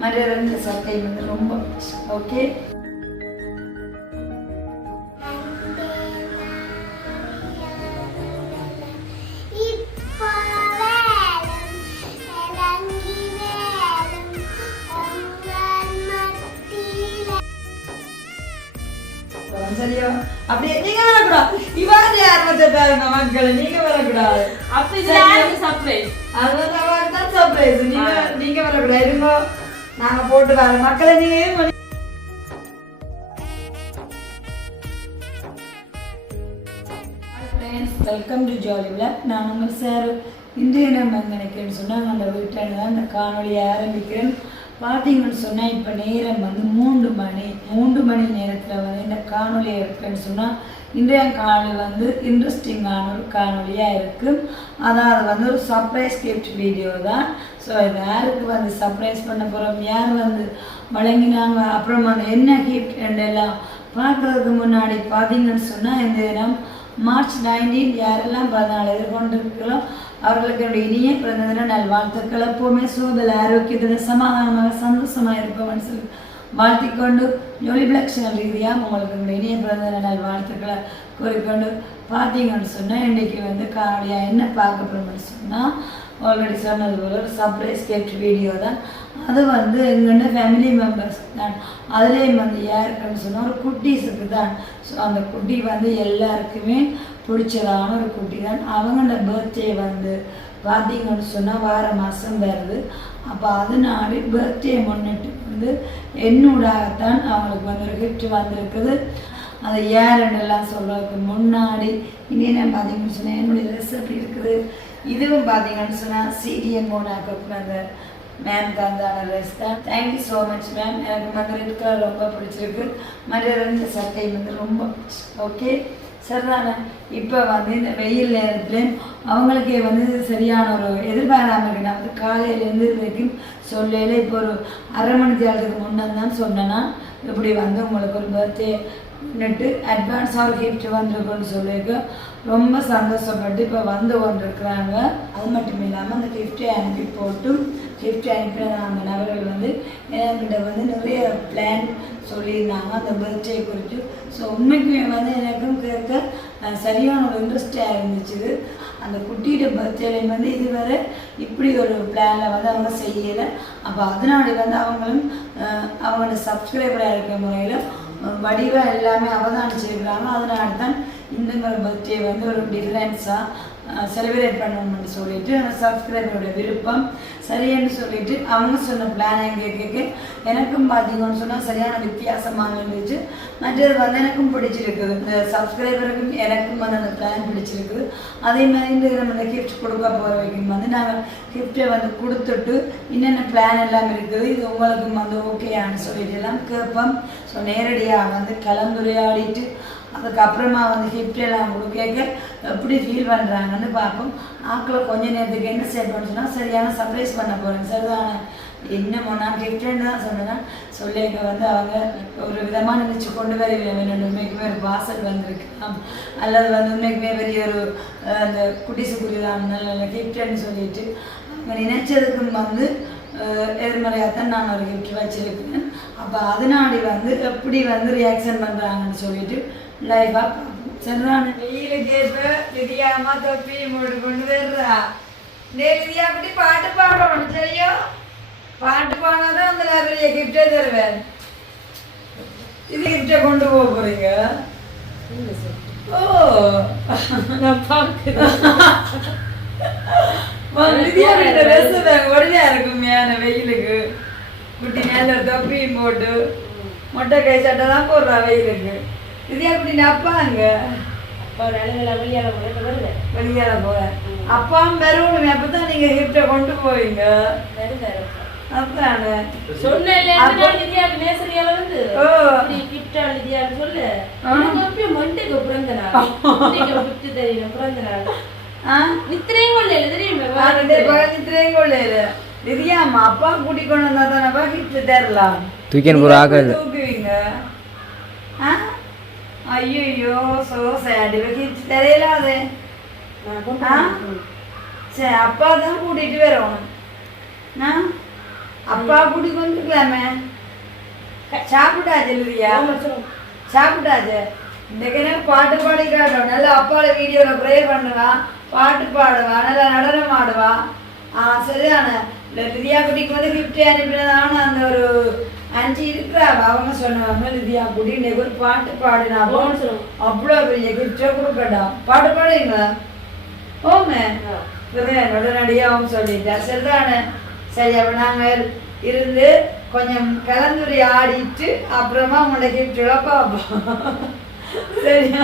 மற்ற 2 சட்டை வந்து ரொம்ப ஓகே. சரியா அப்படியே நீங்க வரக்கூடாது. இவாரு ஆர்வத்தை பாருங்க மக்கள், நீங்க வரக்கூடாது. அப்ப இது சர்ப்ரைஸ், அதுதான் சர்ப்ரைஸ். நீங்க வரக்கூடாது, இருங்க நாங்க போட்டு வர மக்களை நீங்க வெல்கம் டு ஜாலி விளாக். நான் உங்கள் சார். இன்றைய நம்ம நினைக்கிறேன்னு சொன்னால் அந்த வீட்டில் தான் இந்த காணொலியை ஆரம்பிக்கிறேன். பார்த்தீங்கன்னு சொன்னால் இப்போ நேரம் வந்து 3 மணி நேரத்தில் வந்து இந்த காணொலி இருக்குன்னு சொன்னால் இன்றைய காணொலி வந்து இன்ட்ரெஸ்டிங்கான ஒரு காணொலியாக இருக்குது. அதாவது வந்து ஒரு சர்ப்ரைஸ் கிஃப்ட் வீடியோ தான். ஸோ இது யாருக்கு வந்து சர்ப்ரைஸ் பண்ண போகிறோம், யார் வந்து வழங்கினாங்க, அப்புறம் வந்து என்ன கிஃப்ட் எல்லாம் பார்க்குறதுக்கு முன்னாடி பார்த்தீங்கன்னு சொன்னால் இந்த தினம் மார்ச் 19 யாரெல்லாம் பிறந்தநாள் எதிர்கொண்டிருக்கிறோம் அவர்களுக்கு என்னுடைய இனிய பிறந்த தின நல்வாழ்த்துக்கள். எப்போவுமே சூழல் ஆரோக்கியத்துடன் சமாதானமாக சந்தோஷமாக இருப்போம்னு சொல்லி வாழ்த்திக்கொண்டு ஜோலி விளாக் சேனல் ரீதியாக உங்களுக்கு என்னுடைய இனிய பிறந்த தின நல்வாழ்த்துக்களை கூறிக்கொண்டு பார்த்தீங்கன்னு சொன்னால் இன்றைக்கி வந்து காணொலியாக என்ன பார்க்க போகிறோம்னு சொன்னால் ஆல்ரெடி சொன்னது போல் ஒரு சர்ப்ரைஸ் கிஃப்ட் வீடியோ தான். அது வந்து எங்கள்கிட்ட ஃபேமிலி மெம்பர்ஸ் தான். அதுலேயும் வந்து யாருக்குன்னு சொன்னால் ஒரு குட்டீஸுக்கு தான். ஸோ அந்த குட்டி வந்து எல்லாருக்குமே பிடிச்சதான ஒரு குட்டி தான். அவங்களோட பர்த்டே வந்து பார்த்தீங்கன்னு சொன்னால் வார மாதம் வருது. அப்போ அதனால பர்த்டே முன்னிட்டு வந்து என்னோடாகத்தான் அவங்களுக்கு வந்து ஒரு கிஃப்ட் வந்திருக்குது. அதை யாருன்னெல்லாம் சொல்கிறதுக்கு முன்னாடி இன்னும் பார்த்தீங்கன்னு சொன்னால் என்னுடைய ரெசிபி இருக்குது. இதுவும் பார்த்தீங்கன்னு சொன்னால் சிடிஎன் மோனாக்கு அந்த மேம் தந்தான ட்ரெஸ் தான். Thank you so much ma'am. எனக்கு வந்து ரெட் கலர் ரொம்ப பிடிச்சிருக்கு. மற்ற 2 சட்டை வந்து ரொம்ப ஓகே சரிதானே. இப்போ வந்து இந்த வெயில் நேரத்தில் அவங்களுக்கே வந்து சரியான ஒரு எதிர்பாராமல் இருக்கு. நான் வந்து காலையிலேருந்து வரைக்கும் சொல்லல. இப்போ ஒரு அரை மணி நேரத்துக்கு முன்னே தான் சொன்னேன்னா இப்படி வந்து உங்களுக்கு ஒரு பர்த்டே முன்னிட்டு அட்வான்ஸாக ஒரு கிஃப்ட் வந்துருக்குன்னு சொல்லியிருக்க ரொம்ப சந்தோஷப்பட்டு இப்போ வந்து கொண்டிருக்கிறாங்க. அது மட்டும் இல்லாமல் அந்த கிஃப்டை அனுப்பி போட்டு கிஃப்ட் அனுப்பின அந்த நபர்கள் வந்து என்கிட்ட வந்து நிறைய பிளான் சொல்லியிருந்தாங்க அந்த பர்த்டே குறித்து. ஸோ உண்மைக்குமே வந்து எனக்கும் கேட்க சரியான ஒரு இன்ட்ரெஸ்டாக இருந்துச்சு. அந்த குட்டியோட பர்த்டேலையும் வந்து இதுவரை இப்படி ஒரு பிளானில் வந்து அவங்க செய்யலை. அப்போ அதனால வந்து அவங்களும் அவங்களோட சப்ஸ்கிரைபராக இருக்கிற முறையில் வடிவாக எல்லாமே அவதானிச்சிருக்கிறாங்க. அதனால தான் இந்த மாதிரி பர்த்டே வந்து ஒரு டிஃப்ரென்ஸாக செலிப்ரேட் பண்ணணும்னு சொல்லிட்டு சப்ஸ்கிரைபரோட விருப்பம் சரின்னு சொல்லிட்டு அவங்க சொன்ன பிளான் கேட்க எனக்கும் பார்த்தீங்கன்னு சொன்னால் சரியான வித்தியாசமாக இருந்துச்சு. மற்றது வந்து எனக்கும் பிடிச்சிருக்குது. இந்த சப்ஸ்கிரைபருக்கும் எனக்கும் வந்து அந்த பிளான் பிடிச்சிருக்குது. அதே மாதிரி இந்த நம்ம இந்த கிஃப்ட் கொடுக்க போகிற வரைக்கும் வந்து நாங்கள் கிஃப்டை வந்து கொடுத்துட்டு என்னென்ன பிளான் எல்லாம் இருக்குது இது உங்களுக்கும் வந்து ஓகேயான்னு சொல்லிட்டு எல்லாம் கேட்போம். ஸோ நேரடியாக வந்து கலந்துரையாடிட்டு அதுக்கப்புறமா வந்து கிஃப்ட் எல்லாம் கொடுக்க எப்படி ஃபீல் பண்ணுறாங்கன்னு பார்ப்போம். ஆக்களை கொஞ்ச நேரத்துக்கு என்ன செட் பண்ண சொன்னால் சரியான சர்ப்ரைஸ் பண்ண போகிறேன். சரிதான இன்னும் நான் கிஃப்ட்டுன்னு தான் சொன்னேன். சொல்லிக்க வந்து அவங்க ஒரு விதமாக நினச்சி கொண்டு வர வேணும். உண்மைக்குமே ஒரு வாசல் வந்திருக்கலாம் அல்லது வந்து உண்மைக்குமே பெரிய ஒரு அந்த குட்டிசுக்குரியதான் நல்ல கிஃப்ட்டுன்னு சொல்லிட்டு அவங்க நினைச்சதுக்கும் வந்து எதிர்மறையாகத்தான் நான் ஒரு கிஃப்ட் வச்சுருக்கேன். அப்போ அதனாடி வந்து எப்படி வந்து ரியாக்ஷன் பண்ணுறாங்கன்னு சொல்லிட்டு லைவாக பார்ப்போம். சரிதானே வெயிலுக்கு ஏற்ப லிதியாமா தொப்பி மூடு கொண்டு வர்றா. லிதியா அப்படி பாட்டு பாடணும் சரியோ. பாட்டு பாடினாதான் அந்த பெரிய கிஃப்டே தருவேன். இது கிஃப்டை கொண்டு போக போறீங்க. ஓ ஒடியா இருக்கும் வெயிலுக்கு. குட்டி மேல தொப்பியும் போட்டு மொட்டை கை சட்டை தான் போடுறா வெயிலுக்கு. இது எப்படி அப்பாங்க வெளியால போற அப்பாவும் வரணும். அப்பதான் நீங்க கிஃப்டை கொண்டு போவீங்க. அதானே சொன்னேன் அப்பா கூட்டிக்கொண்டு வந்தா தானப்பா கிஃப்ட் தரலாம். தூக்குவீங்க. ஐயோ சோ சேட் கிஃப்ட் தெரியல. அது சரி அப்பா தான் கூட்டிட்டு வரணும். அப்பா கூட்டி கொண்டுக்கலாமே சாப்பிட்டாச்சு இல்லையா சாப்பிட்டாச்சு இன்னைக்கு பாட்டு பாடி காட்டும் நல்லா அப்பாவோட வீடியோவில் ப்ரே பண்ணுவான் பாட்டு பாடுவான் நல்லா நடனம் ஆடுவான் சரிதான லிதியா குட்டிக்கு வந்து கிஃப்ட் அனுப்பினதான அந்த ஒரு 5 இருக்கிறா அவங்க சொன்னாங்க லிதியா குட்டி இன்னைக்கு ஒரு பாட்டு பாடினா அவ்வளோ பெரிய கிஃப்டை கொடுக்கட்டான் பாட்டு பாடுங்களா போங்க உடனடியாகவும் சொல்லிட்டேன் சரிதானே சரி அப்போ நாங்கள் இருந்து கொஞ்சம் கலந்துரை ஆடிட்டு அப்புறமா உங்களோட கிஃப்டெல்லாம் பார்ப்போம் சரியா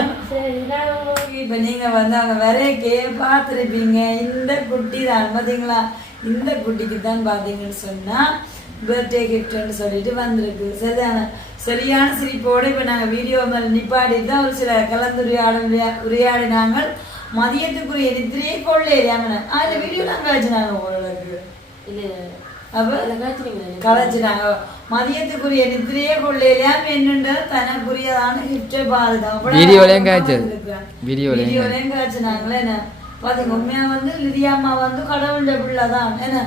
இப்போ நீங்கள் வந்து அவங்க வரைக்கே பார்த்துருப்பீங்க இந்த குட்டி தான் பார்த்தீங்களா இந்த குட்டிக்கு தான் பார்த்தீங்கன்னு சொன்னால் பர்த்டே கிஃப்ட்னு சொல்லிட்டு வந்திருக்கு சரிதானே சரியான சிரிப்போடு இப்போ நாங்கள் வீடியோ மேலே நிப்பாடி தான் ஒரு சில உரையாடினாங்க மதியத்துக்குரிய நித்திரையே கொள்ளையாங்க அதில் வீடியோ நாங்கள் கழிச்சினாங்க ஓரளவுக்கு அப்போ கலைச்சினாங்க மதியத்துக்குரிய நித்திரையே கொள்ளையிலையா என்னன்ற தனக்குரியதான கிஃப்டே பாருதான் வீடியோலையும் காய்ச்சினாங்களே என்ன பார்த்தீங்க உண்மையா வந்து லிதியாம்மா வந்து கடவுளுடைய பிள்ளை தான் என்ன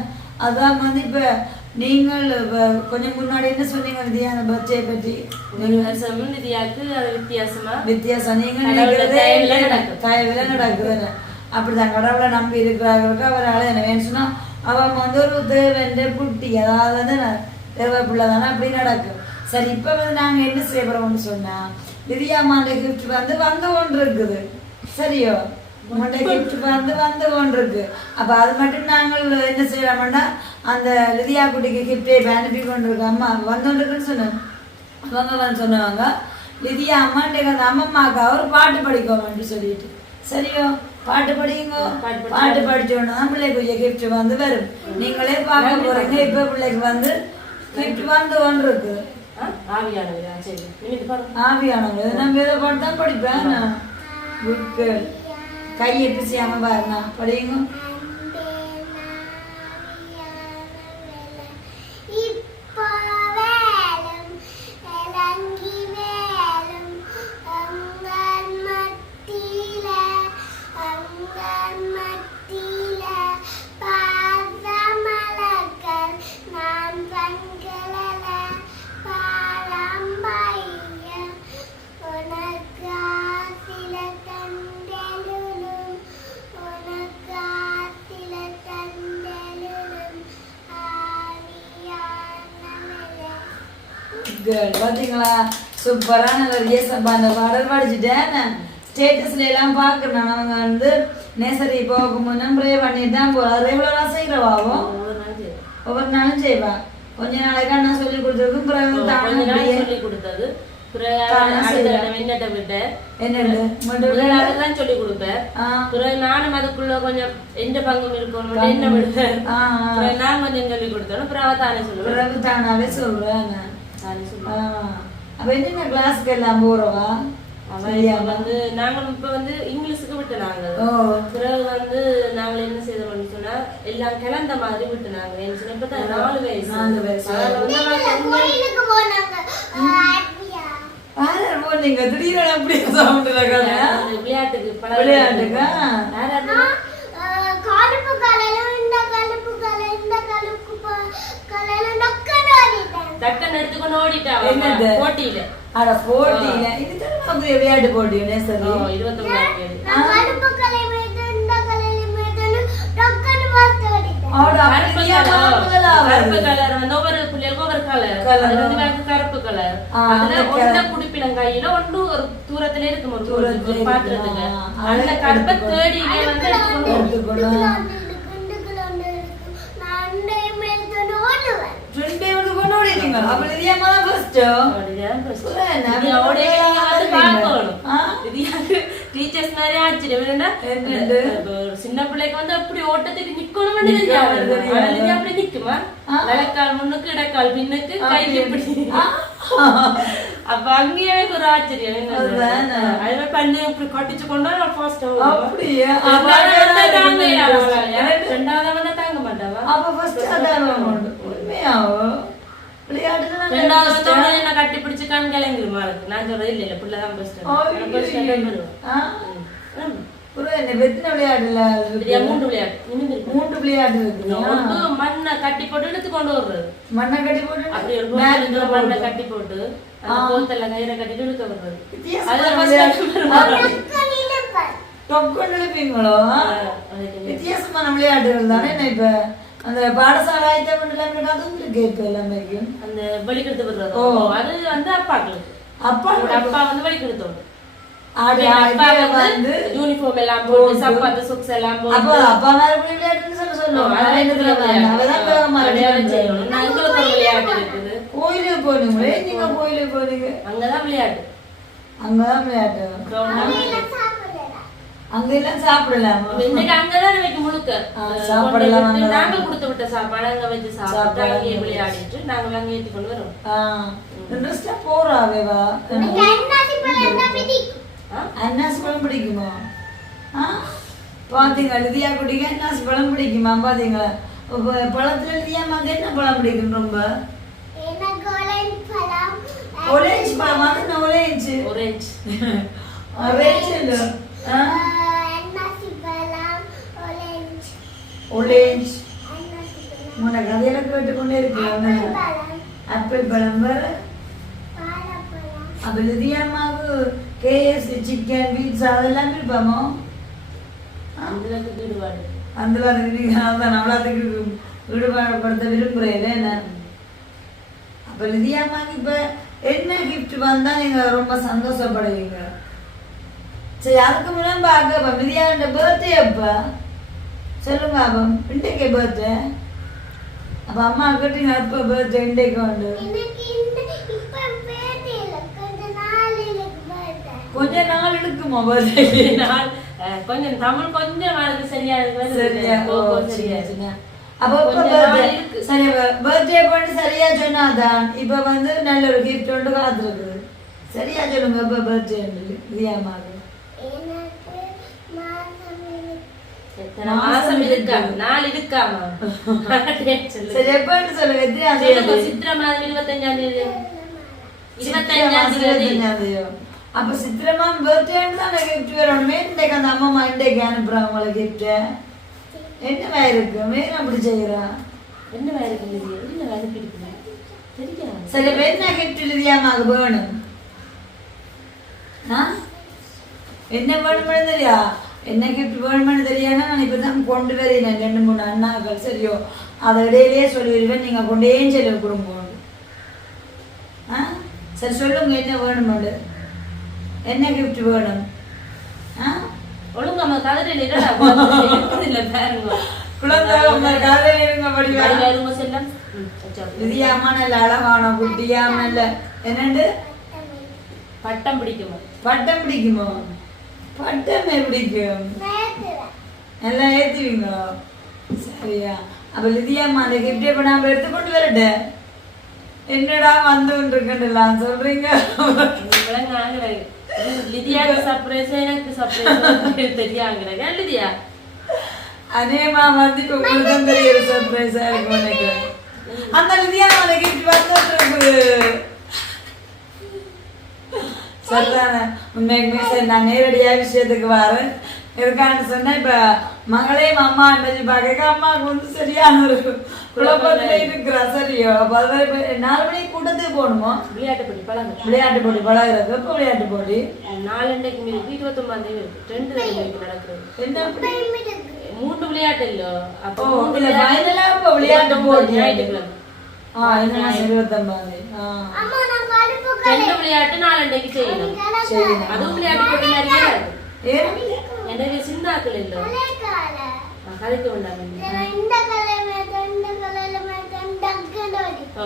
அதான் வந்து இப்போ நீங்கள் கொஞ்சம் முன்னாடி என்ன சொன்னீங்க லிதியா அந்த பர்த்டே பற்றி வித்தியாசம் நீங்க தயவில் நடக்குதுன்னு அப்படிதான் கடவுளை நம்பி இருக்கிறார்களுக்கு அவரால் என்ன வேணும் சொன்னா அவன் வந்து ஒரு தேவன்ற குட்டி அதாவது வந்து தேவ பிள்ளை தானே அப்படி நடக்கும் சரி இப்போ வந்து நாங்கள் என்ன செய்ய போகிறோம்னு சொன்னால் லிதியாம்மாண்ட கிஃப்ட் வந்து கொண்டு இருக்குது சரியோ உங்கள்கிட்ட கிஃப்ட் வந்து கொண்டு இருக்கு அப்போ அது மட்டும் நாங்கள் என்ன செய்யலாம்னா அந்த லிதியா குட்டிக்கு கிஃப்டே அனுப்பி கொண்டு இருக்கோம் அம்மா வந்துருக்குன்னு சொன்னேன் அவங்க வந்து சொன்னவங்க லிதியா அம்மாண்ட அந்த அம்மம்மாக்கா ஒரு பாட்டு படிக்கோம்னு சொல்லிட்டு சரியோ பாட்டு படிங்க பாட்டு படிச்சோன்னா தான் பிள்ளைக்குரிய கிஃப்ட் வந்து வரும் நீங்களே பார்க்க போறீங்க இப்போ பிள்ளைக்கு வந்து கிஃப்ட் வந்து கொண்டு இருக்கு ஆவியானவங்க நம்ம இதை பாட்டு தான் படிப்பேன் நான் புக்கு கையை பிசியாம பாருங்க படிங்க பார்த்தீங்களா சூப்பரான ஒரு அந்த பாடல் படிச்சுட்டேன் ஸ்டேட்டஸ்ல எல்லாம் பார்க்கணும் அவங்க வந்து நேசரி போக முன்னே ப்ரே பண்ணிட்டு தான் போகிறோம் ரெகுலராக செய்கிறவாவும் ஒவ்வொரு நாளும் செய்வா கொஞ்ச நாளைக்கா நான் சொல்லி கொடுத்துருக்கும் பிறகு சொல்லி கொடுத்தது சொல்லி கொடுப்பேன் நானும் அதுக்குள்ள கொஞ்சம் எந்த பங்கும் இருக்கணும் என்ன விடுவேன் நான் கொஞ்சம் சொல்லி கொடுத்தேன் பிறகு தானே சொல்லுவேன் தானாவே சொல்றேன் அப்ப என்ன கிளாஸ்க்கு எல்லாம் போறவா வந்து நாங்க இப்ப வந்து இங்கிலீஷுக்கு விட்டு நாங்க பிறகு வந்து நாங்க என்ன செய்தோம்னு சொன்னா எல்லாம் கிளந்த மாதிரி விட்டு நாங்க என்ன சொன்னா இப்பதான் 4 வயசு நீங்க திடீர்னு அப்படி விளையாட்டுக்கு விளையாட்டுக்கா டக்குன்னு எடுத்துக்கொண்டு ஓடிட்டா போட்டியில விளையாட்டு போட்டி 29 கலர் வந்து ஒவ்வொரு பிள்ளைகளுக்கும் ஒவ்வொரு கலர் கருப்பு கலர் அதுல ஒன்ன குடிப்பிடம் கையில ஒன்று ஒரு தூரத்துல இருக்கும் ஒரு பாத்திரத்துக்கு அந்த கருப்பை தேடியே வந்து எடுத்துக்கொண்டு சின்ன பிள்ளைக்கு வந்து அப்படி ஓட்டத்துக்கு நிக்கணும் அப்படி நிக்குமா வலக்கால் முன்னுக்கு இடக்கால் பின்னுக்கு கை இப்படி அப்ப அங்கேயே ஒரு ஆச்சரியம் அதுவே பண்ணி இப்படி கட்டிச்சு கொண்டா ரெண்டாவது வந்தா தாங்க மாட்டாவா என்ன கட்டி பிடிச்சுக்கான்னு கிளம்பிடுமா நான் சொல்றது இல்ல பிள்ளைதான் ஒரு என்ன வெத்தின விளையாடுல மூன்று விளையாட்டு மூன்று விளையாட்டு இருக்கு. மண்ணை கட்டி போட்டு எடுத்து கொண்டு வர்றது. மண்ணை கட்டி போட்டு அப்படி ஒரு மண்ணை கட்டி போட்டு போத்தல கயிறை கட்டிட்டு இழுக்க வர்றது. டொக்கொண்டு இழுப்பீங்களோ? வித்தியாசமான விளையாட்டுகள் தானே. இப்ப அந்த பாடசாலை ஐட்டம் அதுவும் இருக்கு. இப்ப எல்லாமே அந்த வெளிக்கெடுத்து விடுறது அது வந்து அப்பாக்களுக்கு. அப்பா வந்து வெளிக்கெடுத்தோம். யூனிஃபார்ம் எல்லாம் போட்டு சப்பாத்து சொக்ஸ் எல்லாம் போட்டு அப்பா மேல விளையாட்டுன்னு சொல்லுவாங்க. விளையாட்டு இருக்குது. கோயிலுக்கு போனீங்களே நீங்க? கோயிலுக்கு போனீங்க? அங்கதான் விளையாட்டு. அங்கதான் விளையாட்டு. அங்க எல்லாம் சாப்பிடலாம். இன்னைக்கு அங்கதான் வைக்க முழுக்க சாப்பிடலாம். நாங்க கொடுத்து விட்ட சாப்பாடு அங்க வச்சு சாப்பிட்டு அங்கேயே விளையாடிட்டு நாங்க அங்க ஏற்றி கொண்டு வரோம். இன்ட்ரெஸ்டா போறாவேவா? அன்னாசி பழம் பிடிக்குமா? பாத்தீங்களா லிதியா குட்டிக்கு அன்னாசி பழம் பிடிக்குமா? பாத்தீங்களா பழத்துல லிதியாமாக்கு என்ன பழம் பிடிக்கும் ரொம்ப? ஒரேஞ்ச் பழம். அது ஒரேஞ்ச் ஒரேஞ்ச் ஒரேஞ்ச் இல்ல ஒரேஞ்ச். உன கதையில கேட்டுக்கொண்டே இருக்கு. ஆப்பிள் பழம் வேற. அப்ப லிதியாமாவுக்கு கேஎஃப்சி சிக்கன் பீட்சா அதெல்லாம் இருப்பாமோ? அந்த ஈடுபாடு அந்த அவ்வளோத்துக்கு ஈடுபாடுபடுத்த விரும்புறேன் என்ன. அப்ப லிதியாமாவுக்கு இப்ப என்ன கிஃப்ட் வந்தா நீங்க ரொம்ப சந்தோஷப்படுவீங்க? சரி அதுக்கு முன்னாடி பார்க்க லிதியாவோட பர்த்டே அப்ப சொல்லுங்க. அப்ப இன்றைக்கு பர்த்டே. அப்ப அம்மா கிட்ட அப்ப பர்த்டே இன்றைக்கு உண்டு. கொஞ்ச நாள் எடுக்குமா பர்த்டே? கொஞ்சம் தமிழ் கொஞ்சம் வாழ்க்கை சரியா சரியா. அப்போ சரி பர்த்டே பண்ணி சரியா சொன்னாதான் இப்ப வந்து நல்ல ஒரு கிஃப்ட் ஒன்று காத்திருக்குது. சரியா சொல்லுங்க. இப்ப பர்த்டே லிதியாமாவுக்கு மாசம் இருக்கா நாள் இருக்காமா? சரி எப்பன்னு சொல்லுங்க. சித்திரை மாதம் 25ஆம் தேதி. அப்ப சித்திரமா பர்த்டேன்னு தான் கிஃப்ட் வரணுமே. இன்றைக்கு அந்த அம்மா இன்றைக்கு அனுப்புறாங்க உங்களுக்கு கிஃப்ட். என்னவா இருக்கு? மேல அப்படி செய்யறா என்னவா இருக்கு? சரி என்ன கிஃப்ட் லிதியாமாவுக்கு வேணும்? என்ன வேணும்னு தெரியா? என்ன கிஃப்ட் வேணும்னு தெரியாதுன்னா நான் இப்பதான் கொண்டு வரேன் 2-3 அண்ணாக்கள். சரியோ அதை இடையிலேயே சொல்லிடுவேன். நீங்க கொண்டே செலவு கொடுங்க. சரி சொல்லுங்க என்ன வேணுமாடு? என்ன கிஃப்ட் வேணும்? ஒழுங்கம்மா கதறி இல்ல பாருங்க. குழந்தை கதறி இருங்க படிவாங்க. செல்லம் லிதியாமா நல்ல அழகான குட்டியா நல்ல என்னண்டு பட்டம் பிடிக்குமா? பட்டம் பிடிக்குமோ? பட்டமே பிடிக்கும். நல்லா ஏத்துவீங்களோ? சரியா. அப்ப லிதியாமா அந்த கிஃப்டே இப்ப நாம எடுத்துக்கொண்டு வரட்ட என்னடா வந்து இருக்கலாம் சொல்றீங்க. லிதியாக்கு சர்ப்ரைஸ் எனக்கு சர்ப்ரைஸ் தெரியாங்க லிதியா. அதேமா வந்து இப்ப உங்களுக்கு தான் தெரியற சர்ப்ரைஸா இருக்கும் எனக்கு. அந்த லிதியாமா அந்த கிஃப்ட் வந்துருக்கு. சரிதானே? உண்மைக்குமே சரி நான் நேரடியா விஷயத்துக்கு வரேன். எதுக்கான்னு சொன்னா இப்ப மகளையும் அம்மா அண்ணாச்சி பார்க்க அம்மாவுக்கு வந்து சரியான ஒரு குழப்பத்துல இருக்கிறா. சரியோ அப்ப அது 4 மணிக்கு கூட்டத்துக்கு போகணுமோ? விளையாட்டு போட்டி பழகுறது. இப்ப விளையாட்டு போட்டி 4 29ஆம் தேதி இருக்கு. 2 நடக்குது. என்ன 3 விளையாட்டு இல்ல. அப்போ ஃபைனலா இப்ப விளையாட்டு போட்டி ஞாயிற்றுக்கிழமை. 29ஆம் தேதி. 2 விளையாட்டு 4 செய்யணும். அதுவும் விளையாட்டு போட்டி நிறைய எனக்கு சிந்தாக்கள் இல்ல கதைக்க வேண்டாம்.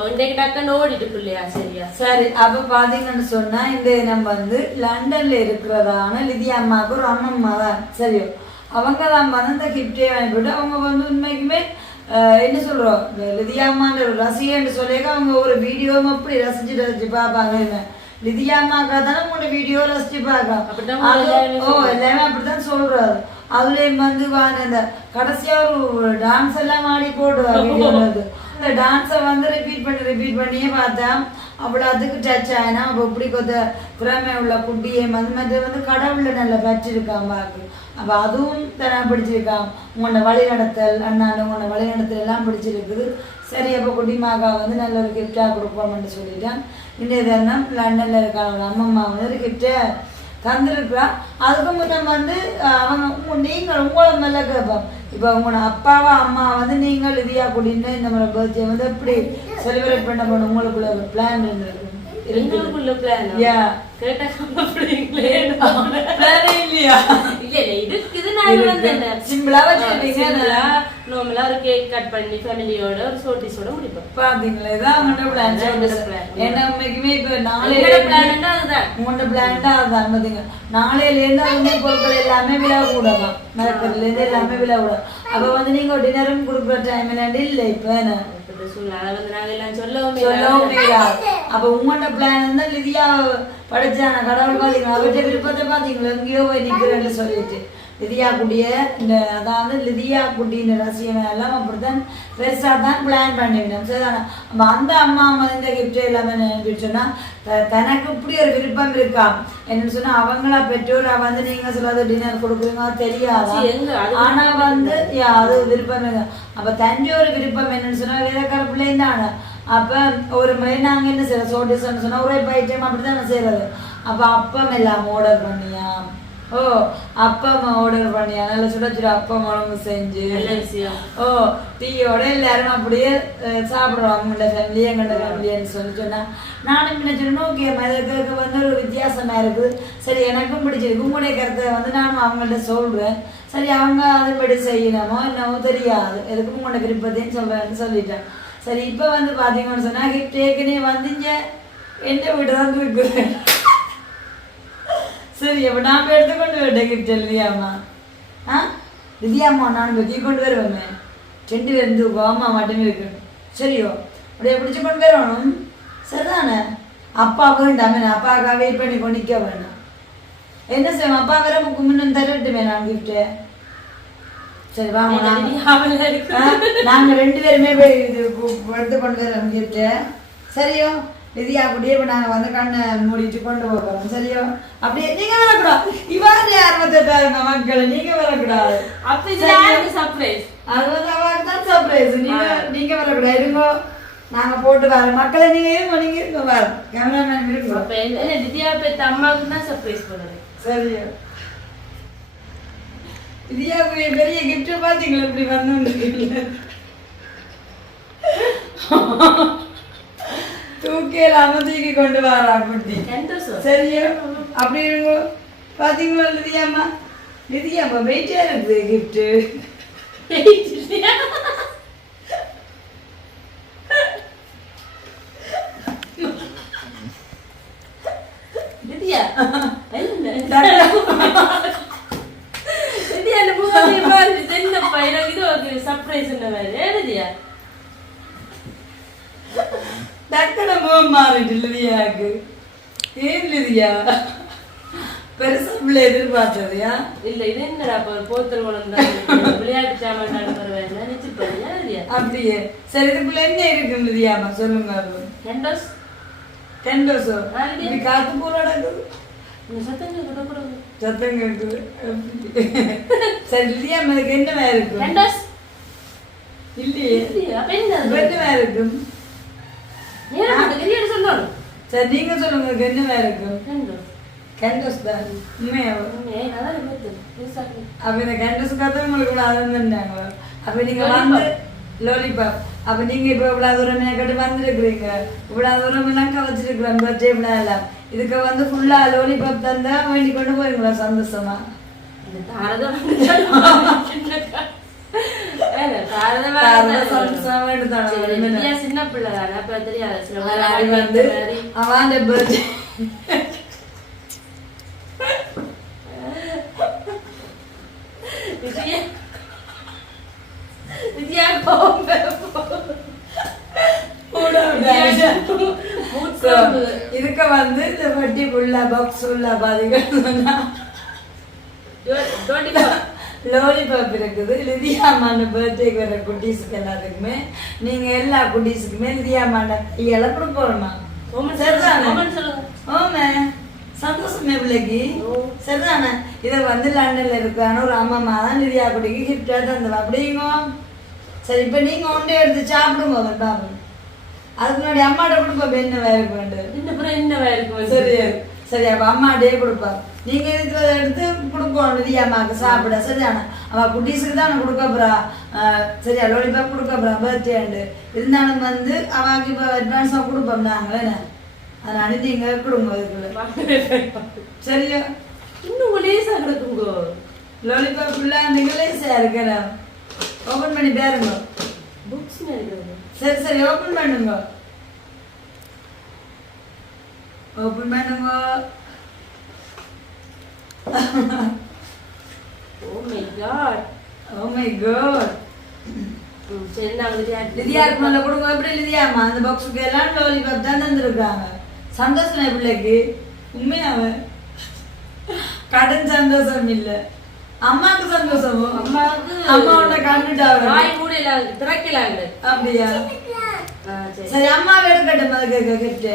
இன்றைக்கு டக்குன்னு ஓடிட்டு இல்லையா? சரியா சரி. அப்ப பாத்தீங்கன்னு சொன்னா இந்த நம்ம வந்து லண்டன்ல இருக்கிறதான லிதியாமாவுக்கு ஒரு அம்மம்மா தான். சரியோ அவங்க தான் வந்து இந்த கிஃப்டே வாங்கி போட்டு அவங்க வந்து உண்மைக்குமே என்ன சொல்றோம் லிதியாமான்ற ஒரு ரசிகன்னு சொல்லிக்க அவங்க ஒரு வீடியோவும் அப்படி ரசிச்சு பார்ப்பாங்க. என்ன லிதியாமாக்கா தானே உங்களோட வீடியோ ரசிச்சு பார்க்கலாம். எல்லாமே அப்படித்தான் சொல்றாரு. அதுலயும் வந்து வாங்க இந்த கடைசியா ஒரு டான்ஸ் எல்லாம் ஆடி போடுவாங்க. இந்த டான்ஸை வந்து ரிப்பீட் பண்ணியே பார்த்தேன். அவ்வளோ அதுக்கு டச் ஆயினா அப்போ இப்படி கொஞ்சம் திறமை உள்ள குட்டியை வந்து கடவுளை நல்லா பற்றிருக்கான் பாக்கு. அப்போ அதுவும் தன பிடிச்சிருக்கான். உங்களோட வழிநடத்தல் அண்ணாண்டு உங்களோட வழிநடத்தல் எல்லாம் பிடிச்சிருக்குது. சரி அப்போ குட்டிமாக்கா வந்து நல்ல ஒரு கிஃப்டாக கொடுப்போம்னு சொல்லிட்டேன். இன்றைய தினம் லண்டனில் இருக்க அம்மம்மா வந்து ஒரு கிஃப்டை தந்துருக்குறா. அதுக்கு முன்னம் வந்து அவங்க நீங்கள் உங்களை மேலே கேட்போம். இப்போ உங்களோட அப்பாவா அம்மா வந்து நீங்கள் இதையா கூட்டின்னு இந்த மாதிரி பர்த்டே வந்து எப்படி செலிப்ரேட் பண்ண போகணும் உங்களுக்குள்ள ஒரு பிளான் இருந்திருக்கு? எங்களுக்குள்ள பிளான் கேட்டா இல்லையா? இது நான் வந்து சிம்பிளா வச்சுக்கிட்டீங்க. நார்மலா ஒரு கேக் கட் பண்ணி ஃபேமிலியோட ஒரு சோட்டிஸோட முடிப்போம். பாத்தீங்களா? இதான் அவங்களோட பிளான். ஏன்னா உண்மைக்குமே இப்ப நாளையோட பிளான் அதுதான். உங்களோட பிளான் தான் அதுதான். பாத்தீங்க நாளையில இருந்து அவங்க பொருட்கள் எல்லாமே விலை கூடதான். மரக்கறில இருந்து எல்லாமே விலை கூட. அப்ப வந்து நீங்க டின்னரும் கொடுக்குற டைம் இல்லை இப்ப என்ன சொல்லவும். அப்ப உங்களோட பிளான் இருந்தா லிதியா படிச்சான கடவுள் பாத்தீங்களா அவற்றை விருப்பத்தை பாத்தீங்களா எங்கேயோ போய் நிக்கிறேன்னு சொல்லிட்டு லிதியா குட்டிய இந்த அதாவது லிதியா குட்டின்ற ரசியம் எல்லாம் அப்படித்தான் பெருசா தான் பிளான் பண்ணிவிடும். சரிதானே? அப்ப அந்த அம்மா இந்த கிஃப்ட் எல்லாமே நினைப்பிட்டு சொன்னா தனக்கு இப்படி ஒரு விருப்பம் இருக்கா என்னன்னு சொன்னா அவங்களா பெற்றோரா வந்து நீங்க சொல்லாத டின்னர் கொடுக்குறீங்க தெரியாதா? ஆனா வந்து அது விருப்பம் இருக்கு. அப்ப தஞ்சை ஒரு விருப்பம் என்னன்னு சொன்னா வேலைக்கார பிள்ளைங்க தானே. அப்ப ஒரு முறை நாங்க என்ன செய்யறோம் சோட்டிஸ்ன்னு சொன்னா ஒரே ஐட்டம் அப்படித்தானே செய்யறது. அப்ப அப்பம் எல்லாம் ஆர்டர் பண்ணியா அப்பம் ஆர்டர் பண்ணியா நல்ல சுட சுட அப்பம் உடம்பு செஞ்சு டீயோட எல்லாரும் அப்படியே சாப்பிடுறோம். அவங்களோட ஃபேமிலி எங்களோட ஃபேமிலின்னு சொன்னா நானும் நினைச்சேன் ஓகே இதுக்கு வந்து ஒரு வித்தியாசமா இருக்குது. சரி எனக்கும் பிடிச்சிருக்கு. உங்களுடைய கருத்தை வந்து நானும் அவங்கள்ட்ட சொல்றேன். சரி அவங்க அதுபடி செய்யணுமோ என்னமோ தெரியாது. எதுக்கும் உங்களோட விருப்பத்தையும் சொல்றேன்னு சொல்லிட்டேன். சரி இப்போ வந்து பார்த்தீங்கன்னு சொன்னால் கிஃப்ட் ஏற்கனவே வந்துங்க எந்த வீட்டு தான் இருக்குது. சரி அப்போ நான் எடுத்துக்கொண்டு வரேன் கிஃப்ட் இல்லையாம்மா? லிதியாம்மா நான் பற்றி கொண்டு வருவேமே 2 பேர் இருந்து அம்மா மட்டுமே இருக்கணும். சரியோ அப்படியே பிடிச்சி கொண்டு வரணும். சரிதானே? அப்பா வேண்டாமே அப்பாவுக்காக வெயிட் பண்ணி கொண்டு நிற்க வேண்டாம். என்ன செய்வோம் அப்பா வர முன்னும் தரட்டுமே நான் கிஃப்ட்டு. சரி வாங்க நாங்க 2 பேருமே போய் இது எடுத்து கொண்டு வரோம் கிஃப்ட்டு. சரியோ விதியா அப்படியே இப்போ நாங்கள் வந்து கண்ணை மூடிட்டு கொண்டு போகிறோம். சரியோ அப்படியே நீங்க வரக்கூடாது. இவ்வாறு 68,000 மக்களை நீங்க வரக்கூடாது. சர்ப்ரைஸ் அது வந்து அவருக்கு தான் சர்ப்ரைஸ். நீங்க வரக்கூடாது. இருங்கோ நாங்க போட்டு வரோம். மக்களை நீங்க இருங்க வரோம். கேமராமேன் இருங்க. வித்யா பெத்த அம்மாவுக்கு தான் சர்ப்ரைஸ் பண்ணுறேன். சரியோ வித்யாவுக்கு பெரிய கிஃப்ட் பார்த்தீங்களா இப்படி வந்து தூக்கியலாம தூக்கி கொண்டு வரா குட்டி. சரியா அப்படி இருங்கோ பாத்தீங்களா லிதியாம்மா? லிதியாம்மா வெயிட்டா இருக்குது கிஃப்ட். லிதியா சர்ப்ரைஸ் டக்குனு முகம் மாறிட்டு லிதியாக்கு. ஏன் லிதியா பெருசா பிள்ளை எதிர்பார்த்ததையா? இல்ல இது என்னடா போத்தல் குழந்தை விளையாட்டு சாமான் அப்படியே. சரி இதுக்குள்ள என்ன இருக்கு லிதியாமா சொல்லுங்க. டெண்டோஸோ காத்து பூரா நடக்குது. சத்தம் கேட்குது. சரி லிதியாமா இதுக்கு என்னவா இருக்கும்? இல்லையே என்னவா இருக்கும்? சரி நீங்க சொல்லுங்க என்னவா இருக்கும்? கேண்டோஸ் தான் உண்மையா? அப்ப இந்த கேண்டோஸ்க்காக உங்களுக்கு கூட ஆதரவுட்டாங்களோ? அப்ப நீங்க வந்து லோலிபாப் அப்ப நீங்க இப்ப இவ்வளவு தூரம் கட்டு வந்துருக்குறீங்க. இவ்வளவு தூரம் எல்லாம் கவச்சிருக்கிறோம் பர்த்டே எல்லாம். இதுக்கு வந்து ஃபுல்லா லோலிபாப் தந்தா வேண்டி கொண்டு போயிருங்களா சந்தோஷமா? சின்ன பிள்ளை தானே அப்ப தெரியாது. அவன் பர்த்டே இதுக்கு வந்து இந்த வட்டி ஃபுல்லா பாக்ஸ் ஃபுல்லா பாத்தீங்கன்னா லாலிபாப் இருக்குது. லிதியாமான பர்த்டேக்கு வர குட்டீஸுக்கு எல்லாத்துக்குமே நீங்க எல்லா குட்டீஸுக்குமே லிதியாமான கையால கொடுப்போம்மா. சரிதானே? ஓமே சந்தோஷமே பிள்ளைக்கு. சரிதானே? இதை வந்து லண்டன்ல இருக்கான ஒரு அம்மா தான் லிதியா குட்டிக்கு கிஃப்டா தந்துவா. அப்படிங்க சரி. இப்ப நீங்க ஒன்றே எடுத்து சாப்பிடுங்க பாபு. அதுக்கு முன்னாடி அம்மாட்ட கொடுப்பா. என்ன வயலுக்கு வேண்டும் என்ன வயலுக்கு சரி சரி. அப்ப அம்மாட்டே கொடுப்பா. நீங்க இருக்கிறத எடுத்து கொடுப்போம் லிதியாமாக்கு சாப்பிட. சரிதானே? அவ குட்டீஸுக்கு தான் கொடுக்க போறா. சரியா? லோலிபாப் கொடுக்க போறா பர்த்டே இருந்தாலும் வந்து அவாக்கு இப்போ அட்வான்ஸாக கொடுப்போம் நாங்களே. அதனால நீங்க கொடுங்க அதுக்குள்ள. சரியா? இன்னும் லேசா கிடக்குங்க லோலிபாப் ஃபுல்லாக நீங்க லேசா இருக்கிற. ஓப்பன் பண்ணி பாருங்க. புக்ஸ் சரி சரி ஓப்பன் பண்ணுங்க. ஓப்பன் பண்ணுங்க. Oh my god. Oh my god. சரி நாங்க லிதியாக்கு மேல கொடுங்க. எப்படி லிதியாமா அந்த பாக்ஸுக்கு எல்லாம் லாலிபாப் தான் தந்துருக்காங்க. சந்தோஷம் பிள்ளைக்கு உண்மையாவ கடன் சந்தோஷம் இல்ல. அம்மாக்கு சந்தோஷமோ? அம்மாவோட கண்டுட்டாங்க வாய் மூடல திறக்கலாங்க. அப்படியா? சரி அம்மாவை எடுக்கட்டும். அதுக்கு கிஃப்ட்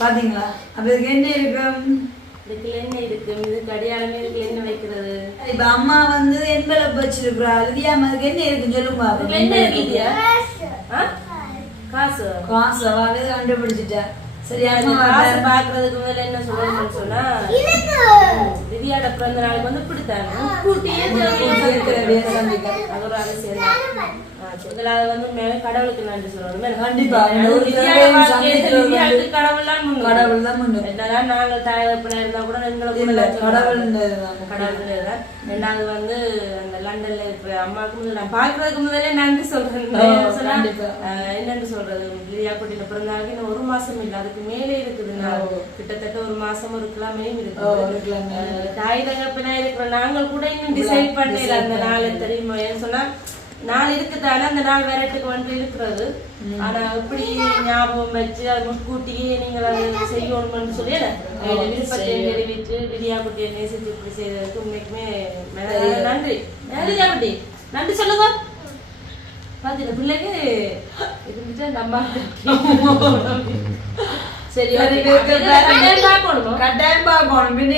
பாத்தீங்களா? அப்ப இதுக்கு என்ன இருக்கும்? இதுக்கு என்ன இருக்கு? இதுக்கு அடையாளமே இருக்கு. என்ன வைக்கிறது? இப்ப அம்மா வந்து என்வெலப் வச்சிருக்கா. லிதியாமா அதுக்கு என்ன இருக்கு சொல்லுங்க. அதுக்கு என்ன இருக்கு? காசு. காசு அவாவே கண்டுபிடிச்சிட்டா. சரி காசு பாக்குறதுக்கு முதல்ல என்ன சொல்லணும்னு சொன்னா லிதியாட பிறந்த நாளுக்கு வந்து பிடித்தாங்க கூட்டியே அது ஒரு அரசியல். முதலாவது வந்து மேல கடவுளுக்கு நன்றி சொல்லணும். கண்டிப்பா கடவுள் தான் முன்னும். என்னதான் நாங்கள் தாயப்பனா இருந்தா கூட கடவுள். ரெண்டாவது வந்து அந்த லண்டன்ல இருக்கிற அம்மாவுக்கு முதல்ல நான் பாக்குறதுக்கு முதல்ல நன்றி சொல்றேன். என்னன்னு சொல்றது, லிதியா குட்டியில பிறந்தாங்க இன்னும் 1 மாசம் இல்லை, அதுக்கு மேலே இருக்குது. நான் கிட்டத்தட்ட 1 மாசம் இருக்கலாமே இருக்கு. தாய் தகப்பனா இருக்கிற நாங்கள் கூட இன்னும் டிசைட் பண்ணல அந்த நாளை. தெரியுமா? ஏன்னு சொன்னா நாள் இருக்குதானே அந்த நாள் விரட்டுக்கு வந்து இருக்கிறது. ஆனா எப்படி ஞாபகம் வச்சு அது முன்கூட்டியே நீங்கள் அதை செய்யணும்னு சொல்லி விருப்பத்தை தெரிவிச்சு லிதியா குட்டியை நேசிச்சு இப்படி செய்ததுக்கு உண்மைக்குமே நன்றி. லிதியா குட்டி நன்றி சொல்லுங்க. பாத்தீங்க பிள்ளைக்கு இருந்துச்சு அந்த அம்மா. சரி கட்டாயம் பார்க்கணும். பின்ன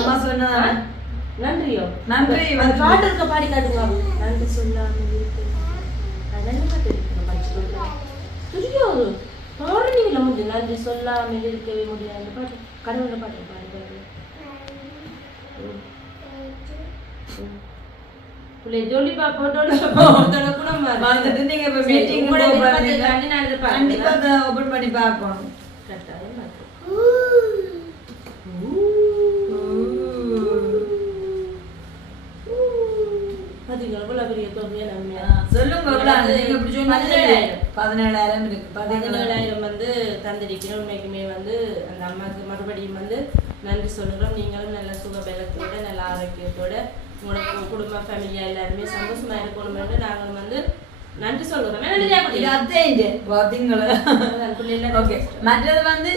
அம்மா சொன்னா நன்றியோ? நன்றி. பாட்டு இருக்க பாடி காட்டுங்க. நன்றி சொல்லாம தெரியாது பாடுறீங்களா? முடியும் நன்றி சொல்லாமல் இருக்கவே முடியாது. பாட்டு கடவுள பாட்டு பாடி பாடு. ஜோலி வந்துட்டு நீங்க இப்ப மீட்டிங் கண்டிப்பா ஓபன் பண்ணி பார்க்கணும். சொல்லுங்க. 17,000 இருக்கு. 17,000 வந்து தந்திருக்கிறோம். உண்மைக்குமே வந்து அந்த அம்மாவுக்கு மறுபடியும் வந்து நன்றி சொல்லுறோம். நீங்களும் நல்ல சுகபலத்தோட நல்ல ஆரோக்கியத்தோட உங்களோட குடும்ப ஃபேமிலியா எல்லாருமே சந்தோஷமா இருக்கணும். நாங்களும் வந்து நன்றி சொல்லுறோம். மற்றது வந்து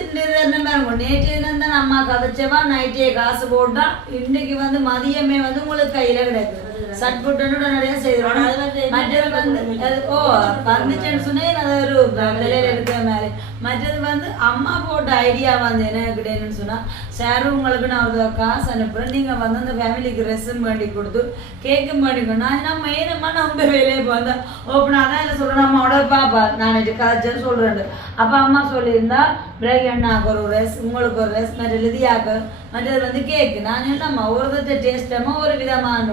நேற்று அம்மா கதைச்சவா நைட்டே காசு போட்டா இன்னைக்கு வந்து மதியமே வந்து உங்களுக்கு கையில கிடைக்குது. சட் போட்டு நிறைய செய்யறோம். மற்றது வந்து வந்துச்சுன்னு சொன்னேன் அது ஒரு விலையில இருக்கிற மாதிரி. மற்றது வந்து அம்மா போட்ட ஐடியா வந்து என்ன கிடையாதுன்னு சொன்னா, சார் உங்களுக்கு நான் ஒரு காசு அனுப்புறேன், நீங்க வந்து அந்த ஃபேமிலிக்கு ரெஸ்ஸும் வேண்டி கொடுத்து கேக்கும் வேண்டி நான் நம்ம ஏனம்மா நம்ம வேலையை பார்த்தா ஓப்பனா தான் என்ன சொல்றேன். அம்மாவோட பாப்பா நான் கதைச்சு சொல்றேன். அப்ப அம்மா சொல்லியிருந்தா பிரேக் அண்ணாக்கு ஒரு ரெஸ், உங்களுக்கு ஒரு ரெஸ், மற்ற லிதியாக்கு மற்றது வந்து கேக்கு. நான் சொன்னம்மா ஒரு டேஸ்டமா ஒரு விதமான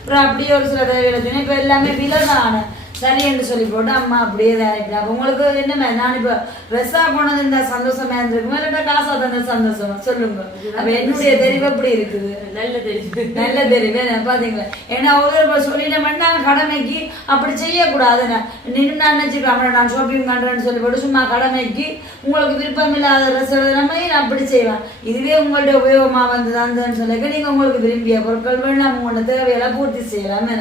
அப்புறம் அப்படியே ஒரு சில எழுதுனேன். இப்போ எல்லாமே விலதான சரி என்று சொல்லி போட்டு அம்மா அப்படியே தயாரிக்கிறேன். அப்போ உங்களுக்கு என்ன நான் இப்போ ரெஸ்ஸா போனது இந்த சந்தோஷமா இருந்திருக்குமா இல்லாட்டா காசா தந்த சந்தோஷமா சொல்லுங்க. அப்போ என்னுடைய தெரிவு எப்படி இருக்குது? நல்ல தெரிவு பாத்தீங்களா? ஏன்னா ஒரு சொல்லிட்டோம்னா நாங்கள் கடமைக்கு அப்படி செய்யக்கூடாதுன்னு நின்று நான் நினைச்சுக்கலாம். நான் ஷாப்பிங் பண்றேன்னு சொல்லி போட்டு சும்மா கடமைக்கு உங்களுக்கு விருப்பம் இல்லாத ட்ரெஸ் எழுதுனமே நான் அப்படி செய்வேன். இதுவே உங்களுடைய உபயோகமா வந்ததுன்னு சொல்லிக்க நீங்க உங்களுக்கு விரும்பிய பொருட்கள் வேணும் உங்களோட தேவையெல்லாம் பூர்த்தி செய்யலாம்.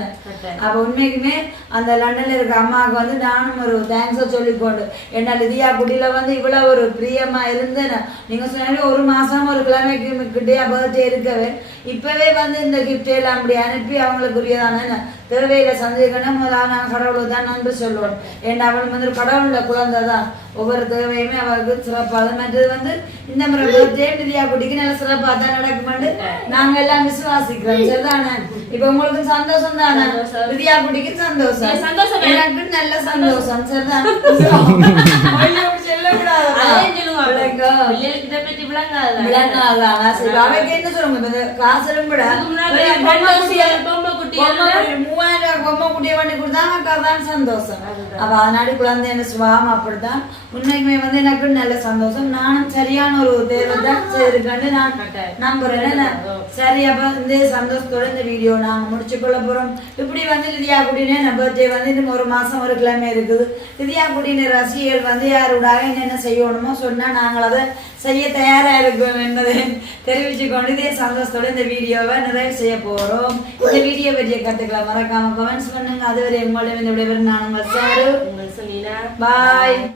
அப்போ உண்மைக்குமே அந்த லண்டன்ல இருக்க அம்மாவுக்கு வந்து நானும் ஒரு தேங்க்ஸை சொல்லிக்கொண்டு என்ன லிதியா குடியில வந்து இவ்வளவு ஒரு பிரியமா இருந்தேன். நீங்க சொன்ன ஒரு மாசம் ஒரு கிழமைக்கு கிட்டே பர்த்டே இருக்கவே இப்பவே வந்து இந்த கிஃப்ட் எல்லாம் அப்படி அனுப்பி அவங்களுக்குரியதான தேவையில சந்தேகம்னா முதல்ல நான் கடவுளுக்கு தான் நன்றி சொல்லுவோம். ஏன்னா அவள் வந்து ஒரு கடவுள குழந்தை தான். ஒவ்வொரு தேவையுமே அவருக்கு சிறப்பாக மற்றது வந்து இந்த முறை பர்த்டே லிதியா குட்டிக்கு நல்ல சிறப்பாக தான் நடக்குமாட்டு நாங்க எல்லாம் விசுவாசிக்கிறோம். சரிதானே? இப்ப உங்களுக்கு சந்தோஷம் தானே? லிதியா குட்டிக்கு சந்தோஷம், எனக்கு நல்ல சந்தோஷம். சரிதான்? அவைக்கு என்ன சொல்லுங்க காசலும் விட 3000 பொம்மை குட்டியை பண்ணி கொடுத்தாதான் சந்தோஷம். அப்ப அதனாடி குழந்தை என்ன சுவாம அப்படித்தான் உண்மைக்குமே வந்து எனக்கு நல்ல சந்தோஷம். நானும் சரியான ஒரு தேவை தான் இருக்கேன்னு நான் நம்புறேன். சரி, அப்ப இந்த சந்தோஷத்தோட இந்த வீடியோ நாங்க முடிச்சு கொள்ள போறோம். இப்படி வந்து லிதியா குட்டினே பர்த்டே வந்து இன்னும் ஒரு மாசம் ஒரு கிழமை இருக்குது. லிதியா குட்டின ரசிகர்கள் வந்து யாரோடாக என்னென்ன செய்யணுமோ சொன்னா நாங்கள் அதை செய்ய தயாரா இருக்கோம் என்பதை தெரிவிச்சுக்கொண்டு இதே சந்தோஷத்தோட இந்த வீடியோவை நிறைவு செய்ய போறோம். இந்த வீடியோ பற்றிய கருத்துக்களை மறக்காம கமெண்ட்ஸ் பண்ணுங்க. அதுவரை உங்களிடம் இந்த விடைபெறும் நான் உங்கள் சாரு. பாய்.